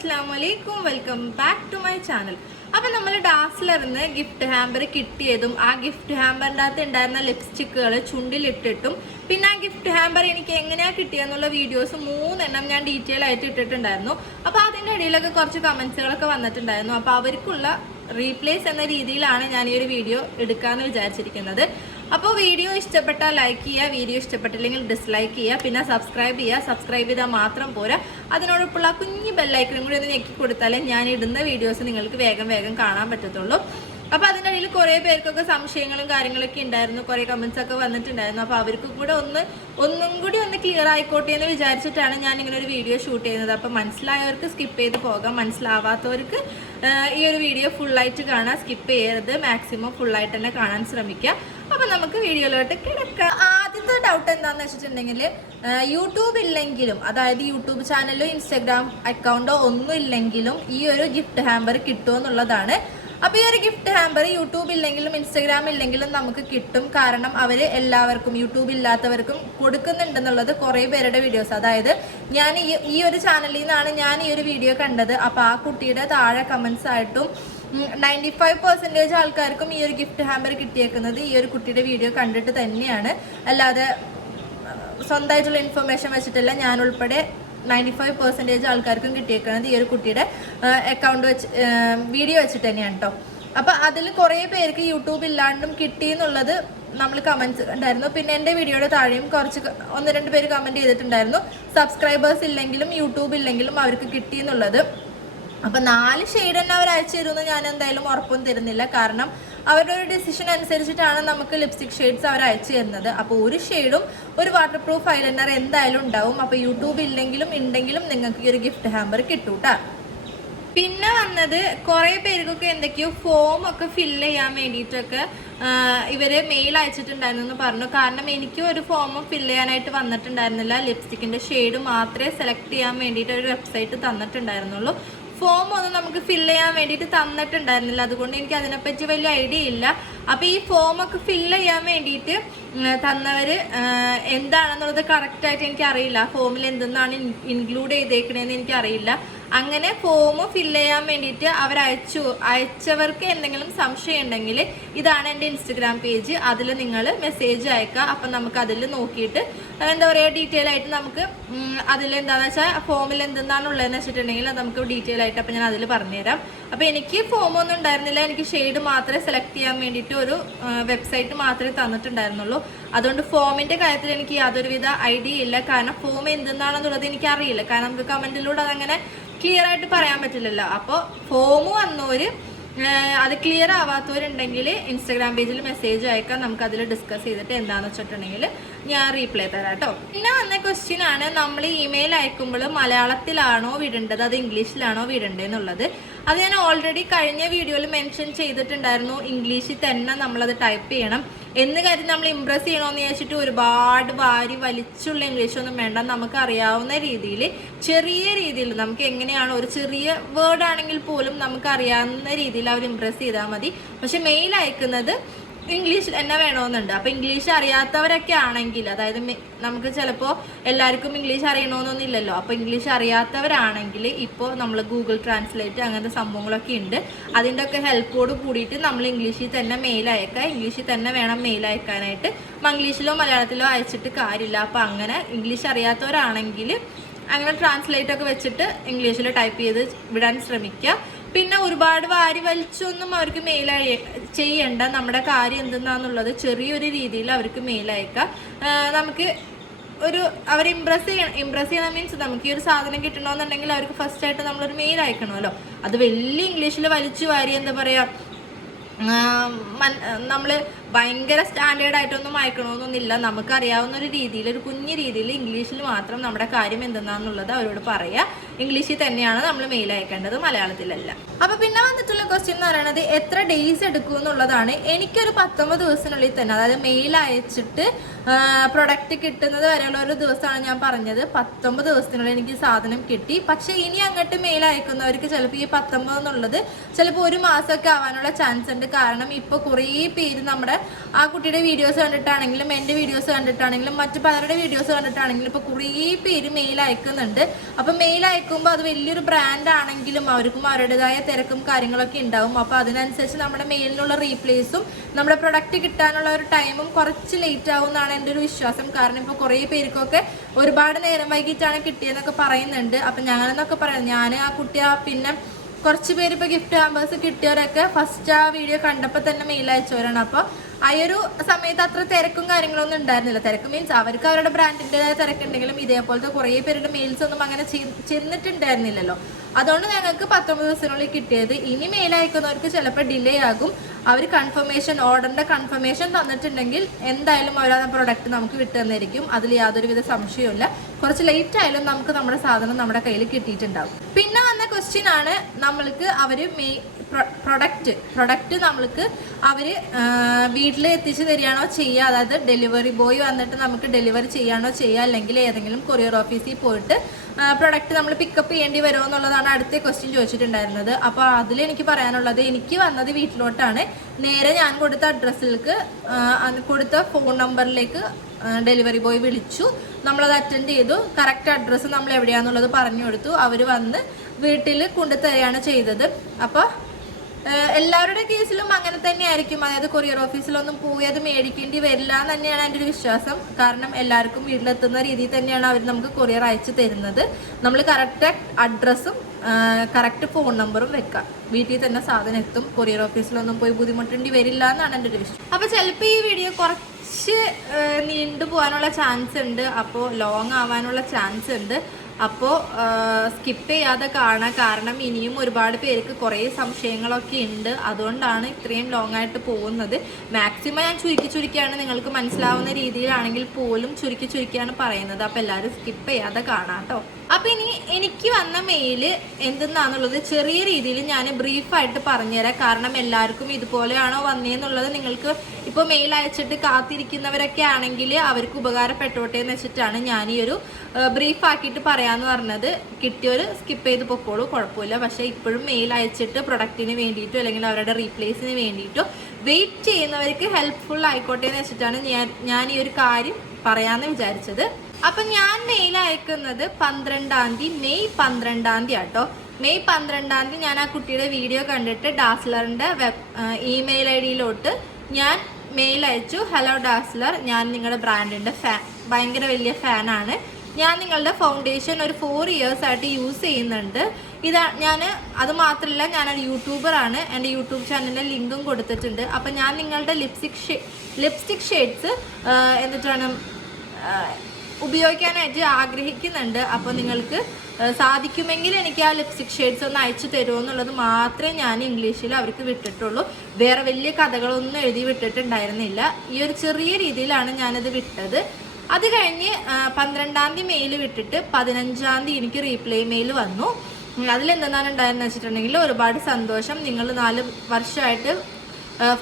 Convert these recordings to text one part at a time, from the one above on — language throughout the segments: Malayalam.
അസ്സാം വലൈക്കും welcome back to my channel അപ്പൊ നമ്മൾ ഡാസ്ലറിന്ന് ഗിഫ്റ്റ് ഹാമ്പർ കിട്ടിയതും ആ ഗിഫ്റ്റ് ഹാമ്പറിന്റെ അകത്ത് ഉണ്ടായിരുന്ന ലിപ്സ്റ്റിക്കുകൾ ചുണ്ടിലിട്ടിട്ടും പിന്നെ ആ ഗിഫ്റ്റ് ഹാമ്പർ എനിക്ക് എങ്ങനെയാണ് കിട്ടിയെന്നുള്ള വീഡിയോസ് മൂന്നെണ്ണം ഞാൻ ഡീറ്റെയിൽ ആയിട്ട് ഇട്ടിട്ടുണ്ടായിരുന്നു. അപ്പോൾ അതിന്റെ ഇടയിലൊക്കെ കുറച്ച് കമൻസുകളൊക്കെ വന്നിട്ടുണ്ടായിരുന്നു. അപ്പൊ അവർക്കുള്ള റീപ്ലേസ് എന്ന രീതിയിലാണ് ഞാൻ ഈ ഒരു വീഡിയോ എടുക്കാമെന്ന് വിചാരിച്ചിരിക്കുന്നത്. അപ്പോൾ വീഡിയോ ഇഷ്ടപ്പെട്ടാൽ ലൈക്ക് ചെയ്യുക വീഡിയോ ഇഷ്ടപ്പെട്ടില്ലെങ്കിൽ ഡിസ്ലൈക്ക് ചെയ്യുക പിന്നെ സബ്സ്ക്രൈബ് ചെയ്യുക സബ്സ്ക്രൈബ് ചെയ്താൽ മാത്രം പോരാ. അതിനോടൊപ്പമുള്ള കുഞ്ഞു ബെല്ലൈക്കനും കൂടി ഒന്ന് ഞെക്കി കൊടുത്താലേ ഞാൻ ഇടുന്ന വീഡിയോസ് നിങ്ങൾക്ക് വേഗം വേഗം കാണാൻ പറ്റത്തുള്ളൂ. അപ്പോൾ അതിന്റെ ഇടയിൽ കുറേ പേർക്കൊക്കെ സംശയങ്ങളും കാര്യങ്ങളൊക്കെ ഉണ്ടായിരുന്നു. കുറേ കമന്റ്സ് ഒക്കെ വന്നിട്ടുണ്ടായിരുന്നു. അപ്പോൾ അവർക്ക് കൂടെ ഒന്ന് ഒന്നും കൂടി ഒന്ന് ക്ലിയർ ആയിക്കോട്ടെ എന്ന് വിചാരിച്ചിട്ടാണ് ഞാൻ ഇങ്ങനെ ഒരു വീഡിയോ ഷൂട്ട് ചെയ്യുന്നത്. അപ്പോൾ മനസ്സിലായവർക്ക് സ്കിപ്പ് ചെയ്ത് പോകാം. മനസ്സിലാവാത്തവർക്ക് ഈ ഒരു വീഡിയോ ഫുള്ളായിട്ട് കാണാൻ സ്കിപ്പ് ചെയ്യരുത്. മാക്സിമം ഫുള്ളായിട്ട് തന്നെ കാണാൻ ശ്രമിക്കുക അപ്പൊ നമുക്ക് വീഡിയോയിലോട്ട് കിടക്കാം. ആദ്യത്തെ ഡൗട്ട് എന്താന്ന് വെച്ചിട്ടുണ്ടെങ്കിൽ യൂട്യൂബ് ഇല്ലെങ്കിലും അതായത് യൂട്യൂബ് ചാനലോ ഇൻസ്റ്റാഗ്രാം അക്കൗണ്ടോ ഒന്നും ഇല്ലെങ്കിലും ഈ ഒരു ഗിഫ്റ്റ് ഹാമ്പർ കിട്ടുമോ എന്നുള്ളതാണ്. അപ്പൊ ഈ ഒരു ഗിഫ്റ്റ് ഹാമ്പർ യൂട്യൂബ് ഇല്ലെങ്കിലും ഇൻസ്റ്റാഗ്രാം ഇല്ലെങ്കിലും നമുക്ക് കിട്ടും. കാരണം അവർ എല്ലാവർക്കും യൂട്യൂബ് ഇല്ലാത്തവർക്കും കൊടുക്കുന്നുണ്ടെന്നുള്ളത് കുറെ പേരുടെ വീഡിയോസ് അതായത് ഞാൻ ഈ ഒരു ചാനലിൽ നിന്നാണ് ഞാൻ ഈ ഒരു വീഡിയോ കണ്ടത്. അപ്പൊ ആ കുട്ടിയുടെ താഴെ കമന്റ്സ് ആയിട്ടും നയന്റി ഫൈവ് പെർസെന്റേജ് ആൾക്കാർക്കും ഈ ഒരു ഗിഫ്റ്റ് ഹാമ്പർ കിട്ടിയേക്കുന്നത് ഈ ഒരു കുട്ടിയുടെ വീഡിയോ കണ്ടിട്ട് തന്നെയാണ്. അല്ലാതെ സ്വന്തമായിട്ടുള്ള ഇൻഫർമേഷൻ വെച്ചിട്ടല്ല ഞാൻ ഉൾപ്പെടെ നയന്റി ഫൈവ് പെർസെന്റേജ് ആൾക്കാർക്കും കിട്ടിയേക്കുന്നത് ഈ ഒരു കുട്ടിയുടെ അക്കൗണ്ട് വെച്ച് വീഡിയോ വെച്ചിട്ട് തന്നെയാണ് കേട്ടോ അപ്പോൾ അതിൽ കുറേ പേർക്ക് യൂട്യൂബ് ഇല്ലാണ്ടും കിട്ടി എന്നുള്ളത് നമ്മൾ കമൻസ് ഉണ്ടായിരുന്നു. പിന്നെ എന്റെ വീഡിയോയുടെ താഴെയും കുറച്ച് ഒന്ന് രണ്ട് പേര് കമന്റ് ചെയ്തിട്ടുണ്ടായിരുന്നു. സബ്സ്ക്രൈബേഴ്സ് ഇല്ലെങ്കിലും യൂട്യൂബ് ഇല്ലെങ്കിലും അവർക്ക് കിട്ടി എന്നുള്ളത്. അപ്പൊ നാല് ഷെയ്ഡ് തന്നെ അവർ അയച്ചു തരുമെന്ന് ഞാൻ എന്തായാലും ഉറപ്പും തരുന്നില്ല. കാരണം അവരുടെ ഒരു ഡിസിഷൻ അനുസരിച്ചിട്ടാണ് നമുക്ക് ലിപ്സ്റ്റിക് ഷെയ്ഡ്സ് അവർ അയച്ചു തരുന്നത്. അപ്പോൾ ഒരു ഷെയ്ഡും ഒരു വാട്ടർ പ്രൂഫ് ഐലൈനർ എന്തായാലും ഉണ്ടാവും. അപ്പോൾ യൂട്യൂബ് ഇല്ലെങ്കിലും ഉണ്ടെങ്കിലും നിങ്ങൾക്ക് ഈ ഒരു ഗിഫ്റ്റ് ഹാമ്പർ കിട്ടൂട്ടാ. പിന്നെ വന്നത് കുറേ പേർക്കൊക്കെ എന്തൊക്കെയോ ഫോം ഒക്കെ ഫില്ല് ചെയ്യാൻ വേണ്ടിയിട്ടൊക്കെ ഇവരെ മെയിൽ അയച്ചിട്ടുണ്ടായിരുന്നു എന്ന് പറഞ്ഞു. കാരണം എനിക്കും ഒരു ഫോം ഫില്ല് ചെയ്യാനായിട്ട് വന്നിട്ടുണ്ടായിരുന്നില്ല. ലിപ്സ്റ്റിക്കിന്റെ ഷെയ്ഡ് മാത്രമേ സെലക്ട് ചെയ്യാൻ വേണ്ടിയിട്ട് ഒരു വെബ്സൈറ്റ് തന്നിട്ടുണ്ടായിരുന്നുള്ളൂ. ഫോം ഒന്നും നമുക്ക് ഫില്ല് ചെയ്യാൻ വേണ്ടിയിട്ട് തന്നിട്ടുണ്ടായിരുന്നില്ല. അതുകൊണ്ട് എനിക്ക് അതിനെപ്പറ്റി വലിയ ഐഡിയ ഇല്ല. അപ്പോൾ ഈ ഫോമൊക്കെ ഫില്ല് ചെയ്യാൻ വേണ്ടിയിട്ട് തന്നവര് എന്താണെന്നുള്ളത് ആയിട്ട് എനിക്ക് അറിയില്ല ഫോമിൽ എന്തെന്നാണ് ഇൻക്ലൂഡ് ചെയ്തേക്കണേന്ന് എനിക്ക് അറിയില്ല അങ്ങനെ ഫോം ഫില്ല് ചെയ്യാൻ വേണ്ടിയിട്ട് അവർ അയച്ചു അയച്ചവർക്ക് എന്തെങ്കിലും സംശയം ഉണ്ടെങ്കിൽ ഇതാണ് എന്റെ ഇൻസ്റ്റഗ്രാം പേജ് അതിൽ നിങ്ങൾ മെസ്സേജ് അയക്കുക. അപ്പം നമുക്ക് അതിൽ നോക്കിയിട്ട് എന്താ പറയുക ഡീറ്റെയിൽ ആയിട്ട് നമുക്ക് അതിൽ എന്താണെന്ന് വെച്ചാൽ ഫോമിൽ എന്തെന്നാണ് ഉള്ളതെന്ന് വെച്ചിട്ടുണ്ടെങ്കിൽ അത് നമുക്ക് ഡീറ്റെയിൽ ആയിട്ട് അപ്പം ഞാൻ അതിൽ പറഞ്ഞുതരാം. അപ്പം എനിക്ക് ഫോമൊന്നും ഉണ്ടായിരുന്നില്ല. എനിക്ക് ഷെയ്ഡ് മാത്രമേ സെലക്ട് ചെയ്യാൻ വേണ്ടിയിട്ട് ഒരു വെബ്സൈറ്റ് മാത്രമേ തന്നിട്ടുണ്ടായിരുന്നുള്ളൂ. അതുകൊണ്ട് ഫോമിന്റെ കാര്യത്തിൽ എനിക്ക് യാതൊരുവിധ ഐഡിയ ഇല്ല. കാരണം ഫോം എന്തെന്നാണെന്നുള്ളത് എനിക്ക് അറിയില്ല കാരണം നമുക്ക് കമന്റിലൂടെ അതങ്ങനെ ക്ലിയർ ആയിട്ട് പറയാൻ പറ്റില്ലല്ലോ. അപ്പോൾ ഫോം വന്നവര് അത് ക്ലിയർ ആവാത്തവരുണ്ടെങ്കിൽ ഇൻസ്റ്റാഗ്രാം പേജിൽ മെസ്സേജ് അയക്കാം. നമുക്ക് അതിൽ ഡിസ്കസ് ചെയ്തിട്ട് എന്താണെന്ന് വെച്ചിട്ടുണ്ടെങ്കിൽ ഞാൻ റീപ്ലൈ തരാം കേട്ടോ പിന്നെ വന്ന ക്വസ്റ്റ്യൻ ആണ് നമ്മൾ ഇമെയിൽ അയക്കുമ്പോൾ മലയാളത്തിലാണോ വിടേണ്ടത്? അത് ഇംഗ്ലീഷിലാണോ വിടേണ്ടത് എന്നുള്ളത് അത് ഞാൻ ഓൾറെഡി കഴിഞ്ഞ വീഡിയോയിൽ മെൻഷൻ ചെയ്തിട്ടുണ്ടായിരുന്നു. ഇംഗ്ലീഷിൽ തന്നെ നമ്മളത് ടൈപ്പ് ചെയ്യണം. എന്ന് കാര്യം നമ്മൾ ഇംപ്രസ് ചെയ്യണമെന്ന് വിചാരിച്ചിട്ട് ഒരുപാട് വാരി വലിച്ചുള്ള ഇംഗ്ലീഷ് ഒന്നും വേണ്ട. നമുക്ക് അറിയാവുന്ന രീതിയിൽ ചെറിയ രീതിയിൽ നമുക്ക് എങ്ങനെയാണോ ഒരു ചെറിയ വേർഡ് ആണെങ്കിൽ പോലും നമുക്ക് അറിയാവുന്ന രീതിയിൽ അവർ ഇംപ്രസ് ചെയ്താൽ മതി. പക്ഷെ മെയിൽ അയക്കുന്നത് ഇംഗ്ലീഷ് തന്നെ വേണമെന്നുണ്ട്. അപ്പൊ ഇംഗ്ലീഷ് അറിയാത്തവരൊക്കെ ആണെങ്കിൽ അതായത് നമുക്ക് ചിലപ്പോ എല്ലാവർക്കും ഇംഗ്ലീഷ് അറിയണമെന്നൊന്നും അപ്പൊ ഇംഗ്ലീഷ് അറിയാത്തവരാണെങ്കിൽ ഇപ്പോൾ നമ്മൾ ഗൂഗിൾ ട്രാൻസ്ലേറ്റ് അങ്ങനത്തെ സംഭവങ്ങളൊക്കെ ഉണ്ട് അതിന്റെ ഒക്കെ ഹെൽപ്പോട് കൂടിയിട്ട് നമ്മൾ ഇംഗ്ലീഷിൽ തന്നെ മെയിൽ അയക്കുക ഇംഗ്ലീഷിൽ തന്നെ വേണം മെയിൽ അയക്കാനായിട്ട്. മംഗ്ലീഷിലോ മലയാളത്തിലോ അയച്ചിട്ട് കാര്യമില്ല. അപ്പൊ അങ്ങനെ ഇംഗ്ലീഷ് അറിയാത്തവരാണെങ്കിൽ അങ്ങനെ ട്രാൻസ്ലേറ്റ് ഒക്കെ വെച്ചിട്ട് ഇംഗ്ലീഷിൽ ടൈപ്പ് ചെയ്ത് വിടാൻ ശ്രമിക്കുക പിന്നെ ഒരുപാട് വാരി വലിച്ചൊന്നും അവർക്ക് മെയിൽ ചെയ്യണ്ട. നമ്മുടെ കാര്യം എന്തെന്നാന്നുള്ളത് ചെറിയൊരു രീതിയിൽ അവർക്ക് മെയിൽ നമുക്ക് ഒരു അവർ ഇംപ്രസ് ചെയ്യണം. ഇംപ്രസ് ചെയ്യണം മീൻസ് നമുക്ക് ഈ ഒരു സാധനം കിട്ടണമെന്നുണ്ടെങ്കിൽ അവർക്ക് ഫസ്റ്റ് ആയിട്ട് നമ്മളൊരു മെയിൽ അയക്കണമല്ലോ. അത് വലിയ ഇംഗ്ലീഷിൽ വലിച്ചു വാരി എന്താ പറയുക നമ്മൾ ഭയങ്കര സ്റ്റാൻഡേർഡ് ആയിട്ടൊന്നും അയക്കണമെന്നൊന്നുമില്ല നമുക്കറിയാവുന്ന ഒരു രീതിയിൽ ഒരു കുഞ്ഞു രീതിയിൽ ഇംഗ്ലീഷിൽ മാത്രം നമ്മുടെ കാര്യം എന്തെന്നാന്നുള്ളത് അവരോട് പറയാ. ഇംഗ്ലീഷിൽ തന്നെയാണ് നമ്മൾ മെയിൽ അയക്കേണ്ടത് മലയാളത്തിലല്ല. അപ്പൊ പിന്നെ വന്നിട്ടുള്ള ക്വസ്റ്റ്യൻ എന്ന് പറയുന്നത് എത്ര ഡേയ്സ് എടുക്കും എന്നുള്ളതാണ്. എനിക്കൊരു പത്തൊമ്പത് ദിവസത്തിനുള്ളിൽ തന്നെ അതായത് മെയിൽ അയച്ചിട്ട് പ്രൊഡക്റ്റ് കിട്ടുന്നത് വരെയുള്ള ഒരു ദിവസമാണ് ഞാൻ പറഞ്ഞത്. പത്തൊമ്പത് ദിവസത്തിനുള്ളിൽ എനിക്ക് സാധനം കിട്ടി. പക്ഷേ ഇനി അങ്ങോട്ട് മെയിൽ അയക്കുന്നവർക്ക് ചിലപ്പോൾ ഈ പത്തൊമ്പത് എന്നുള്ളത് ചിലപ്പോൾ ഒരു മാസമൊക്കെ ആവാനുള്ള ചാൻസ് ഉണ്ട്. കാരണം ഇപ്പോൾ കുറേ പേര് നമ്മുടെ ആ കുട്ടിയുടെ വീഡിയോസ് കണ്ടിട്ടാണെങ്കിലും എന്റെ വീഡിയോസ് കണ്ടിട്ടാണെങ്കിലും മറ്റു പലരുടെ വീഡിയോസ് കണ്ടിട്ടാണെങ്കിലും ഇപ്പോൾ കുറേ പേര് മെയിൽ അയക്കുന്നുണ്ട്. അപ്പം മെയിൽ അയക്കുമ്പോൾ അത് വലിയൊരു ബ്രാൻഡ് ആണെങ്കിലും അവർക്കും അവരുടേതായ തിരക്കും കാര്യങ്ങളൊക്കെ ഉണ്ടാവും. അപ്പോൾ അതിനനുസരിച്ച് നമ്മുടെ മെയിലിനുള്ള റീപ്ലേസും നമ്മുടെ പ്രൊഡക്റ്റ് കിട്ടാനുള്ള ഒരു ടൈമും കുറച്ച് ലേറ്റ് ആവും എന്നാണ് എന്റെ ഒരു വിശ്വാസം. കാരണം ഇപ്പോൾ കുറേ പേർക്കൊക്കെ ഒരുപാട് നേരം വൈകിട്ടാണ് കിട്ടിയെന്നൊക്കെ പറയുന്നുണ്ട്. അപ്പം ഞാനെന്നൊക്കെ പറയാം ഞാൻ ആ കുട്ടി ആ പിന്നെ കുറച്ച് പേര് ഇപ്പോൾ ഗിഫ്റ്റ് ഹാമ്പേഴ്സ് കിട്ടിയവരൊക്കെ ഫസ്റ്റ് ആ വീഡിയോ കണ്ടപ്പോൾ തന്നെ മെയിൽ അയച്ചവരാണ്. അപ്പോൾ ആ ഒരു സമയത്ത് അത്ര തിരക്കും കാര്യങ്ങളൊന്നും ഉണ്ടായിരുന്നില്ല. തിരക്ക് മീൻസ് അവർക്ക് അവരുടെ ബ്രാൻഡിന്റെതായ തിരക്കുണ്ടെങ്കിലും ഇതേപോലത്തെ കുറേ പേരുടെ മെയിൽസ് ഒന്നും അങ്ങനെ ചെന്നിട്ടുണ്ടായിരുന്നില്ലല്ലോ. അതുകൊണ്ട് ഞങ്ങൾക്ക് പത്തൊമ്പത് ദിവസത്തിനുള്ളിൽ കിട്ടിയത്. ഇനി മെയിൽ അയക്കുന്നവർക്ക് ചിലപ്പോൾ ഡിലേ ആകും. അവർ കൺഫർമേഷൻ ഓർഡറിന്റെ കൺഫർമേഷൻ തന്നിട്ടുണ്ടെങ്കിൽ എന്തായാലും അവർ ആ പ്രൊഡക്റ്റ് നമുക്ക് വിട്ടു തന്നിരിക്കും. അതിൽ യാതൊരുവിധ സംശയവുമില്ല. കുറച്ച് ലേറ്റ് ആയാലും നമുക്ക് നമ്മുടെ സാധനം നമ്മുടെ കയ്യിൽ കിട്ടിയിട്ടുണ്ടാവും. പിന്നെ വന്ന ക്വസ്റ്റ്യൻ ആണ് നമ്മൾക്ക് അവർ മെയ് പ്രൊഡക്റ്റ് പ്രൊഡക്റ്റ് നമ്മൾക്ക് അവർ വീട്ടിൽ എത്തിച്ചു തരികയാണോ ചെയ്യുക അതായത് ഡെലിവറി ബോയ് വന്നിട്ട് നമുക്ക് ഡെലിവറി ചെയ്യാണോ ചെയ്യുക അല്ലെങ്കിൽ ഏതെങ്കിലും കൊറിയർ ഓഫീസിൽ പോയിട്ട് പ്രൊഡക്റ്റ് നമ്മൾ പിക്കപ്പ് ചെയ്യേണ്ടി വരുമോ എന്നുള്ളതാണ് അടുത്ത ക്വസ്റ്റ്യൻ ചോദിച്ചിട്ടുണ്ടായിരുന്നത്. അപ്പോൾ അതിൽ എനിക്ക് പറയാനുള്ളത് എനിക്ക് വന്നത് വീട്ടിലോട്ടാണ്. നേരെ ഞാൻ കൊടുത്ത അഡ്രസ്സിലേക്ക് കൊടുത്ത ഫോൺ നമ്പറിലേക്ക് ഡെലിവറി ബോയ് വിളിച്ചു. നമ്മളത് അറ്റൻഡ് ചെയ്തു. കറക്റ്റ് അഡ്രസ്സ് നമ്മൾ എവിടെയാണെന്നുള്ളത് പറഞ്ഞു കൊടുത്തു. അവർ വന്ന് വീട്ടിൽ കൊണ്ടുതരികയാണ് ചെയ്തത്. അപ്പോൾ എല്ലാവരുടെ കേസിലും അങ്ങനെ തന്നെ ആയിരിക്കും അതായത് കൊറിയർ ഓഫീസിലൊന്നും പോയി അത് മേടിക്കേണ്ടി വരില്ല എന്ന് തന്നെയാണ് എന്റെ ഒരു വിശ്വാസം. കാരണം എല്ലാവർക്കും വീട്ടിലെത്തുന്ന രീതിയിൽ തന്നെയാണ് അവർ നമുക്ക് കൊറിയർ അയച്ചു തരുന്നത്. നമ്മൾ കറക്റ്റ് അഡ്രസ്സും കറക്റ്റ് ഫോൺ നമ്പറും വെക്കാം. വീട്ടിൽ തന്നെ സാധനം എത്തും. കൊറിയർ ഓഫീസിലൊന്നും പോയി ബുദ്ധിമുട്ടേണ്ടി വരില്ല എന്നാണ് എന്റെ ഒരു വിശ്വാസം. അപ്പോൾ ചിലപ്പോൾ ഈ വീഡിയോ കുറച്ച് നീണ്ടു പോകാനുള്ള ചാൻസ് ഉണ്ട്. അപ്പോൾ ലോങ് ആവാനുള്ള ചാൻസ് ഉണ്ട്. അപ്പോൾ സ്കിപ്പ് ചെയ്യാതെ കാണാം കാരണം ഇനിയും ഒരുപാട് പേർക്ക് കുറേ സംശയങ്ങളൊക്കെ ഉണ്ട്. അതുകൊണ്ടാണ് ഇത്രയും ലോങ് ആയിട്ട് പോകുന്നത്. മാക്സിമം ഞാൻ ചുരുക്കി ചുരുക്കിയാണ് നിങ്ങൾക്ക് മനസ്സിലാവുന്ന രീതിയിലാണെങ്കിൽ പോലും ചുരുക്കി ചുരുക്കിയാണ് പറയുന്നത്. അപ്പോൾ എല്ലാവരും സ്കിപ്പ് ചെയ്യാതെ കാണാം അപ്പോൾ ഇനി എനിക്ക് വന്ന മെയിൽ എന്തെന്നാന്നുള്ളത് ചെറിയ രീതിയിൽ ഞാൻ ബ്രീഫായിട്ട് പറഞ്ഞുതരാം. കാരണം എല്ലാവർക്കും ഇതുപോലെയാണോ വന്നേന്നുള്ളത് നിങ്ങൾക്ക് ഇപ്പോൾ മെയിൽ അയച്ചിട്ട് കാത്തിരിക്കുന്നവരൊക്കെ ആണെങ്കിൽ അവർക്ക് ഉപകാരപ്പെട്ടോട്ടെ എന്ന് വെച്ചിട്ടാണ് ഞാൻ ഈ ഒരു ബ്രീഫ് ആക്കിയിട്ട് പറയാന്ന് പറഞ്ഞത്. കിട്ടിയൊരു സ്കിപ്പ് ചെയ്ത് പൊക്കോളൂ കുഴപ്പമില്ല. പക്ഷേ ഇപ്പോഴും മെയിൽ അയച്ചിട്ട് പ്രൊഡക്റ്റിന് വേണ്ടിയിട്ടോ അല്ലെങ്കിൽ അവരുടെ റീപ്ലേസിന് വേണ്ടിയിട്ടോ വെയിറ്റ് ചെയ്യുന്നവർക്ക് ഹെൽപ്ഫുൾ ആയിക്കോട്ടെ എന്ന് വെച്ചിട്ടാണ് ഞാൻ ഞാൻ ഈ ഒരു കാര്യം പറയാമെന്ന് വിചാരിച്ചത്. അപ്പം ഞാൻ മെയിൽ അയക്കുന്നത് പന്ത്രണ്ടാം തീയതി മെയ് പന്ത്രണ്ടാം തീയതി ആട്ടോ. മെയ് പന്ത്രണ്ടാം തീയതി ഞാൻ ആ കുട്ടിയുടെ വീഡിയോ കണ്ടിട്ട് ഡാസ്ലറിന്റെ വെബ് ഇമെയിൽ ഐ ഡിയിലോട്ട് ഞാൻ മെയിൽ അയച്ചു. ഹലോ ഡാസ്ലർ ഞാൻ നിങ്ങളുടെ ബ്രാൻഡിന്റെ ഫാൻ ഭയങ്കര വലിയ ഫാനാണ്. ഞാൻ നിങ്ങളുടെ ഫൗണ്ടേഷൻ ഒരു ഫോർ ഇയേഴ്സ് ആയിട്ട് യൂസ് ചെയ്യുന്നുണ്ട്. ഇതാ ഞാൻ അത് മാത്രമല്ല ഞാനൊരു യൂട്യൂബറാണ് എന്റെ യൂട്യൂബ് ചാനലിന്റെ ലിങ്കും കൊടുത്തിട്ടുണ്ട്. അപ്പം ഞാൻ നിങ്ങളുടെ ലിപ്സ്റ്റിക് ഷേ ലിപ്സ്റ്റിക് ഷെയ്ഡ്സ് എന്നിട്ടാണ് ഉപയോഗിക്കാനായിട്ട് ആഗ്രഹിക്കുന്നുണ്ട്. അപ്പോൾ നിങ്ങൾക്ക് സാധിക്കുമെങ്കിൽ എനിക്ക് ആ ലിപ്സ്റ്റിക് ഷെയ്ഡ്സ് ഒന്ന് അയച്ചു തരുമോ എന്നുള്ളത് മാത്രമേ ഞാൻ ഇംഗ്ലീഷിൽ അവർക്ക് വിട്ടിട്ടുള്ളൂ. വേറെ വലിയ കഥകളൊന്നും എഴുതി വിട്ടിട്ടുണ്ടായിരുന്നില്ല. ഈ ഒരു ചെറിയ രീതിയിലാണ് ഞാനത് വിട്ടത്. അത് കഴിഞ്ഞ് പന്ത്രണ്ടാം തീയതി മെയിൽ വിട്ടിട്ട് പതിനഞ്ചാം തീയതി എനിക്ക് റീപ്ലൈ മെയിൽ വന്നു. അതിലെന്താണ് ഉണ്ടായെന്ന് വെച്ചിട്ടുണ്ടെങ്കിൽ ഒരുപാട് സന്തോഷം. നിങ്ങൾ നാല് വർഷമായിട്ട്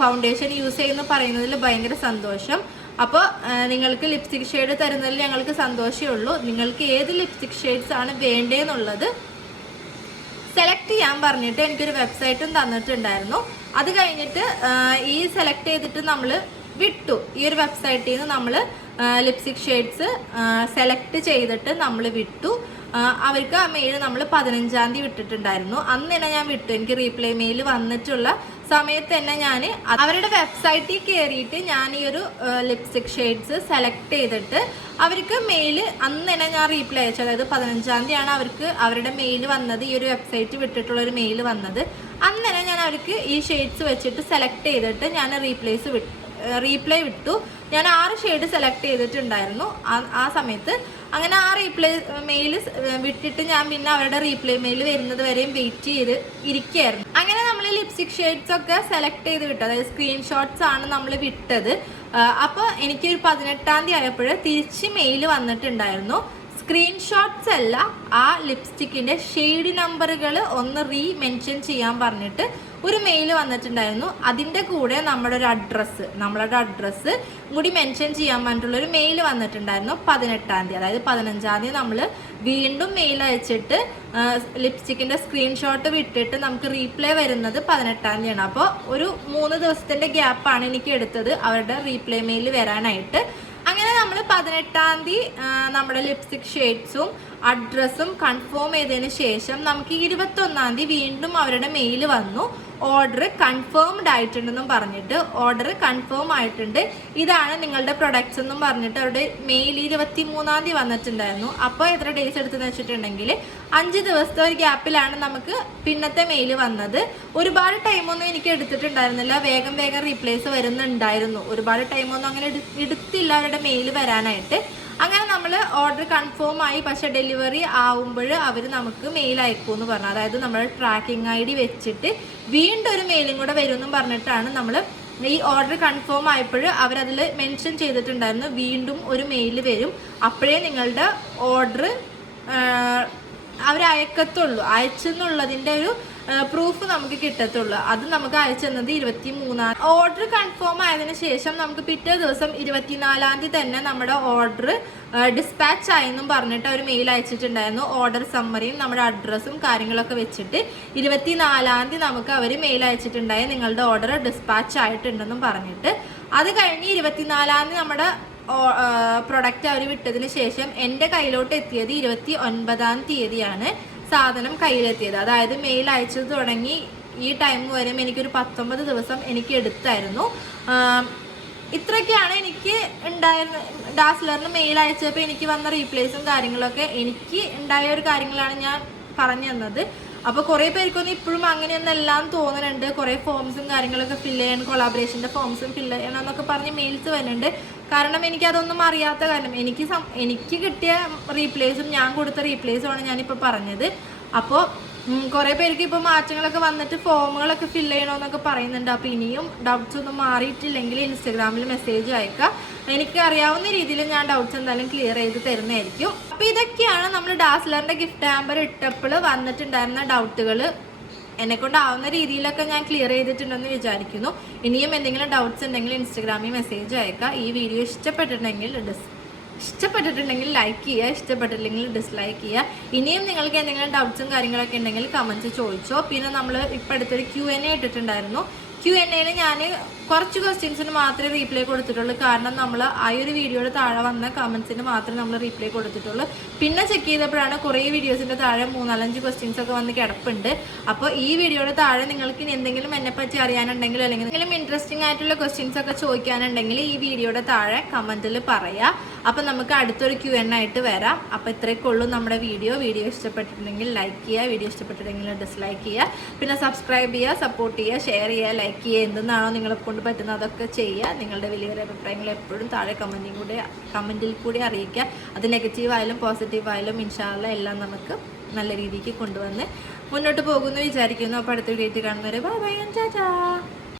ഫൗണ്ടേഷൻ യൂസ് ചെയ്യുന്നു പറയുന്നതിൽ ഭയങ്കര സന്തോഷം. അപ്പോൾ നിങ്ങൾക്ക് ലിപ്സ്റ്റിക് ഷെയ്ഡ് തരുന്നതിൽ ഞങ്ങൾക്ക് സന്തോഷമേ ഉള്ളൂ നിങ്ങൾക്ക് ഏത് ലിപ്സ്റ്റിക് ഷെയ്ഡ്സ് ആണ് വേണ്ടതെന്നുള്ളത് സെലക്ട് ചെയ്യാൻ പറഞ്ഞിട്ട് എനിക്കൊരു വെബ്സൈറ്റും തന്നിട്ടുണ്ടായിരുന്നു. അത് കഴിഞ്ഞിട്ട് ഈ സെലക്ട് ചെയ്തിട്ട് നമ്മൾ വിട്ടു. ഈ ഒരു വെബ്സൈറ്റിൽ നിന്ന് നമ്മൾ ലിപ്സ്റ്റിക് ഷെയ്ഡ്സ് സെലക്ട് ചെയ്തിട്ട് നമ്മൾ വിട്ടു. അവർക്ക് ആ മെയിൽ നമ്മൾ പതിനഞ്ചാം തീയതി വിട്ടിട്ടുണ്ടായിരുന്നു. അന്ന് തന്നെ ഞാൻ വിട്ടു. എനിക്ക് റീപ്ലൈ മെയിൽ വന്നിട്ടുള്ള സമയത്ത് തന്നെ ഞാൻ അവരുടെ വെബ്സൈറ്റിൽ കയറിയിട്ട് ഞാൻ ഈ ഒരു ലിപ്സ്റ്റിക് ഷെയ്ഡ്സ് സെലക്ട് ചെയ്തിട്ട് അവർക്ക് മെയിൽ അന്ന് തന്നെ ഞാൻ റീപ്ലൈ അയച്ചു. അതായത് പതിനഞ്ചാം തീയതിയാണ് അവർക്ക് അവരുടെ മെയിൽ വന്നത് ഈ ഒരു വെബ്സൈറ്റ് വിട്ടിട്ടുള്ള ഒരു മെയിൽ വന്നത്. അന്ന് തന്നെ ഞാൻ അവർക്ക് ഈ ഷെയ്ഡ്സ് വെച്ചിട്ട് സെലക്ട് ചെയ്തിട്ട് ഞാൻ റീപ്ലേസ് വിട്ടു റീപ്ലൈ വിട്ടു. ഞാൻ ആറ് ഷെയ്ഡ് സെലക്ട് ചെയ്തിട്ടുണ്ടായിരുന്നു. ആ- സമയത്ത് അങ്ങനെ ആ റീപ്ലൈ മെയിൽ വിട്ടിട്ട് ഞാൻ പിന്നെ അവരുടെ റീപ്ലൈ മെയിൽ വരുന്നത് വരെയും വെയിറ്റ് ചെയ്ത് ഇരിക്കുകയായിരുന്നു. അങ്ങനെ നമ്മൾ ലിപ്സ്റ്റിക് ഷെയ്ഡ്സ് ഒക്കെ സെലക്ട് ചെയ്ത് വിട്ടു അതായത് സ്ക്രീൻഷോട്ട്സ് ആണ് നമ്മൾ വിട്ടത്. അപ്പോൾ എനിക്കൊരു പതിനെട്ടാം തീയതി ആയപ്പോൾ തിരിച്ച് മെയിൽ വന്നിട്ടുണ്ടായിരുന്നു. സ്ക്രീൻഷോട്ട്സ് അല്ല ആ ലിപ്സ്റ്റിക്കിന്റെ ഷെയ്ഡ് നമ്പറുകൾ ഒന്ന് റീ മെൻഷൻ ചെയ്യാൻ പറഞ്ഞിട്ട് ഒരു മെയിൽ വന്നിട്ടുണ്ടായിരുന്നു. അതിന്റെ കൂടെ നമ്മുടെ ഒരു അഡ്രസ്സ് നമ്മളുടെ അഡ്രസ്സ് കൂടി മെൻഷൻ ചെയ്യാൻ പറഞ്ഞിട്ടുള്ള ഒരു മെയിൽ വന്നിട്ടുണ്ടായിരുന്നു പതിനെട്ടാം തീയതി. അതായത് പതിനഞ്ചാം തീയതി നമ്മൾ വീണ്ടും മെയിൽ അയച്ചിട്ട് ലിപ്സ്റ്റിക്കിന്റെ സ്ക്രീൻഷോട്ട് വിട്ടിട്ട് നമുക്ക് റീപ്ലേ വരുന്നത് പതിനെട്ടാം തീയതിയാണ്. അപ്പോൾ ഒരു മൂന്ന് ദിവസത്തിന്റെ ഗ്യാപ്പാണ് എനിക്ക് എടുത്തത്. അവരുടെ റീപ്ലേ മെയിൽ വരാനായിട്ട്. നമ്മൾ പതിനെട്ടാം തീയതി നമ്മുടെ ലിപ്സ്റ്റിക് ഷെയ്ഡ്സും അഡ്രസ്സും കൺഫേം ചെയ്തതിന് ശേഷം നമുക്ക് ഇരുപത്തി ഒന്നാം തീയതി വീണ്ടും അവരുടെ മെയിൽ വന്നു. ഓർഡർ കൺഫേംഡ് ആയിട്ടുണ്ടെന്നും പറഞ്ഞിട്ട്. ഓർഡർ കൺഫേം ആയിട്ടുണ്ട്. ഇതാണ് നിങ്ങളുടെ പ്രൊഡക്ട്സ് എന്നും പറഞ്ഞിട്ട് അവരുടെ മെയിൽ ഇരുപത്തി മൂന്നാം തീയതി വന്നിട്ടുണ്ടായിരുന്നു. അപ്പോൾ എത്ര ഡേയ്സ് എടുത്തെന്ന് വെച്ചിട്ടുണ്ടെങ്കിൽ അഞ്ച് ദിവസത്തെ ഒരു ഗ്യാപ്പിലാണ് നമുക്ക് പിന്നത്തെ മെയിൽ വന്നത്. ഒരുപാട് ടൈമൊന്നും എനിക്ക് എടുത്തിട്ടുണ്ടായിരുന്നില്ല. വേഗം വേഗം റീപ്ലേസ് വരുന്നുണ്ടായിരുന്നു. ഒരുപാട് ടൈമൊന്നും അങ്ങനെ എടു- എടുത്തില്ല അവരുടെ മെയിൽ വരാനായിട്ട്. അങ്ങനെ നമ്മൾ ഓർഡർ കൺഫേം ആയി. പക്ഷെ ഡെലിവറി ആവുമ്പോൾ അവർ നമുക്ക് മെയിൽ അയക്കും എന്ന് പറഞ്ഞു. അതായത് നമ്മൾ ട്രാക്കിംഗ് ഐ ഡി വെച്ചിട്ട് വീണ്ടും ഒരു മെയിലും കൂടെ വരുമെന്നും പറഞ്ഞിട്ടാണ് നമ്മൾ ഈ ഓർഡർ കൺഫേം ആയപ്പോൾ അവരതിൽ മെൻഷൻ ചെയ്തിട്ടുണ്ടായിരുന്നു. വീണ്ടും ഒരു മെയിൽ വരും. അപ്പോഴേ നിങ്ങളുടെ ഓർഡർ അവരയക്കത്തുള്ളൂ. അയച്ചെന്നുള്ളതിന്റെ ഒരു പ്രൂഫ് നമുക്ക് കിട്ടത്തുള്ളൂ. അത് നമുക്ക് അയച്ചെന്നത് ഇരുപത്തി മൂന്നാം ഓർഡർ കൺഫേം ആയതിനു ശേഷം നമുക്ക് പിറ്റേ ദിവസം ഇരുപത്തിനാലാം തീയതി തന്നെ നമ്മുടെ ഓർഡർ ഡിസ്പാച്ച് ആയെന്നും പറഞ്ഞിട്ട് ഒരു മെയിൽ അയച്ചിട്ടുണ്ടായിരുന്നു. ഓർഡർ സമ്മറിയും നമ്മുടെ അഡ്രസ്സും കാര്യങ്ങളൊക്കെ വെച്ചിട്ട് ഇരുപത്തിനാലാം തീയതി നമുക്ക് അവർ മെയിൽ അയച്ചിട്ടുണ്ടായി. നിങ്ങളുടെ ഓർഡർ ഡിസ്പാച്ച് ആയിട്ടുണ്ടെന്നും പറഞ്ഞിട്ട്. അത് കഴിഞ്ഞ് ഇരുപത്തിനാലാം തീയതി നമ്മുടെ പ്രൊഡക്റ്റ് അവർ വിട്ടതിന് ശേഷം എന്റെ കയ്യിലോട്ട് എത്തിയത് ഇരുപത്തി ഒൻപതാം തീയതിയാണ്. സാധനം കയ്യിലെത്തിയത്. അതായത് മെയിൽ അയച്ചത് തുടങ്ങി ഈ ടൈം വരെ എനിക്കൊരു പത്തൊമ്പത് ദിവസം എനിക്ക് എടുത്തായിരുന്നു. ഇത്രയൊക്കെയാണ് എനിക്ക് ഉണ്ടായിരുന്ന ഡാസ്ലറിന് മെയിൽ അയച്ചപ്പോൾ എനിക്ക് വന്ന റീപ്ലേസും കാര്യങ്ങളൊക്കെ എനിക്ക് ഉണ്ടായ ഒരു കാര്യങ്ങളാണ് ഞാൻ പറഞ്ഞു തന്നത്. അപ്പോൾ കുറേ പേർക്കൊന്നും ഇപ്പോഴും അങ്ങനെയൊന്നും എല്ലാം തോന്നുന്നുണ്ട് കുറേ ഫോംസും കാര്യങ്ങളൊക്കെ ഫില്ല് ചെയ്യാൻ കൊളാബറേഷന്റെ ഫോംസും ഫില്ല് ചെയ്യണം എന്നൊക്കെ പറഞ്ഞ് മെയിൽസ് വരുന്നുണ്ട്. കാരണം എനിക്ക് അതൊന്നും അറിയാത്ത കാരണം എനിക്ക് എനിക്ക് കിട്ടിയ റീപ്ലേസും ഞാൻ കൊടുത്ത റീപ്ലേസുമാണ് ഞാനിപ്പോൾ പറഞ്ഞത്. അപ്പോൾ കുറേ പേർക്ക് ഇപ്പൊ മാറ്റങ്ങളൊക്കെ വന്നിട്ട് ഫോമുകളൊക്കെ ഫില്ല് ചെയ്യണമെന്നൊക്കെ പറയുന്നുണ്ട്. അപ്പൊ ഇനിയും ഡൗട്ട്സ് ഒന്നും മാറിയിട്ടില്ലെങ്കിൽ ഇൻസ്റ്റഗ്രാമിൽ മെസ്സേജ് അയക്കുക എനിക്ക് അറിയാവുന്ന രീതിയിൽ ഞാൻ ഡൗട്ട്സ് എന്തായാലും ക്ലിയർ ചെയ്ത് തരുന്നതായിരിക്കും. അപ്പൊ ഇതൊക്കെയാണ് നമ്മൾ ഡാസ്ലറിന്റെ ഗിഫ്റ്റ് ആമ്പർ ഇട്ടപ്പോൾ വന്നിട്ടുണ്ടായിരുന്ന ഡൗട്ടുകൾ എന്നെ കൊണ്ടാവുന്ന രീതിയിലൊക്കെ ഞാൻ ക്ലിയർ ചെയ്തിട്ടുണ്ടെന്ന് വിചാരിക്കുന്നു. ഇനിയും എന്തെങ്കിലും ഡൗട്ട്സ് ഉണ്ടെങ്കിൽ ഇൻസ്റ്റഗ്രാമിൽ മെസ്സേജ് അയക്കുക ഈ വീഡിയോ ഇഷ്ടപ്പെട്ടിട്ടുണ്ടെങ്കിൽ ഡിസ് ഇഷ്ടപ്പെട്ടിട്ടുണ്ടെങ്കിൽ ലൈക്ക് ചെയ്യുക ഇഷ്ടപ്പെട്ടില്ലെങ്കിൽ ഡിസ്ലൈക്ക് ചെയ്യുക. ഇനിയും നിങ്ങൾക്ക് എന്തെങ്കിലും ഡൗട്ട്സും കാര്യങ്ങളൊക്കെ ഉണ്ടെങ്കിൽ കമൻസ് ചോദിച്ചോ. പിന്നെ നമ്മൾ ഇപ്പം അടുത്തൊരു ക്യു എൻ എ ഇട്ടിട്ടുണ്ടായിരുന്നു. ക്യു എൻ എയിൽ ഞാൻ കുറച്ച് ക്വസ്റ്റ്യൻസിന് മാത്രമേ റീപ്ലൈ കൊടുത്തിട്ടുള്ളൂ. കാരണം നമ്മൾ ആ ഒരു വീഡിയോയുടെ താഴെ വന്ന കമൻസിന് മാത്രമേ നമ്മൾ റീപ്ലൈ കൊടുത്തിട്ടുള്ളൂ. പിന്നെ ചെക്ക് ചെയ്തപ്പോഴാണ് കുറേ വീഡിയോസിന്റെ താഴെ മൂന്നാലഞ്ച് ക്വസ്റ്റ്യൻസ് ഒക്കെ വന്ന് കിടപ്പുണ്ട്. അപ്പോൾ ഈ വീഡിയോയുടെ താഴെ നിങ്ങൾക്ക് ഇനി എന്തെങ്കിലും എന്നെപ്പറ്റി അറിയാനുണ്ടെങ്കിൽ അല്ലെങ്കിൽ എന്തെങ്കിലും ഇൻട്രസ്റ്റിംഗ് ആയിട്ടുള്ള ക്വസ്റ്റ്യൻസ് ഒക്കെ ചോദിക്കാനുണ്ടെങ്കിൽ ഈ വീഡിയോയുടെ താഴെ കമന്റിൽ പറയാം. അപ്പം നമുക്ക് അടുത്തൊരു ക്യു എൻ ആയിട്ട് വരാം. അപ്പോൾ ഇത്രയൊക്കെ ഉള്ളൂ നമ്മുടെ വീഡിയോ. വീഡിയോ ഇഷ്ടപ്പെട്ടിട്ടുണ്ടെങ്കിൽ ലൈക്ക് ചെയ്യുക. വീഡിയോ ഇഷ്ടപ്പെട്ടിട്ടുണ്ടെങ്കിൽ ഡിസ്ലൈക്ക് ചെയ്യുക. പിന്നെ സബ്സ്ക്രൈബ് ചെയ്യുക സപ്പോർട്ട് ചെയ്യുക ഷെയർ ചെയ്യുക ലൈക്ക് ചെയ്യുക. എന്തെന്നാണോ നിങ്ങളെ കൊണ്ട് പറ്റുന്നത് അതൊക്കെ ചെയ്യുക. നിങ്ങളുടെ വലിയൊരു അഭിപ്രായങ്ങൾ എപ്പോഴും താഴെ കമന്റിൽ കൂടി കമന്റിൽ കൂടി അറിയിക്കുക. അത് നെഗറ്റീവ് ആയാലും പോസിറ്റീവ് ആയാലും ഇൻഷാല്ല എല്ലാം നമുക്ക് നല്ല രീതിക്ക് കൊണ്ടുവന്ന് മുന്നോട്ട് പോകുമെന്ന് വിചാരിക്കുന്നു. അപ്പോൾ അടുത്ത വീഡിയോ കാണുന്നവരെ ബൈ ബൈ ചാ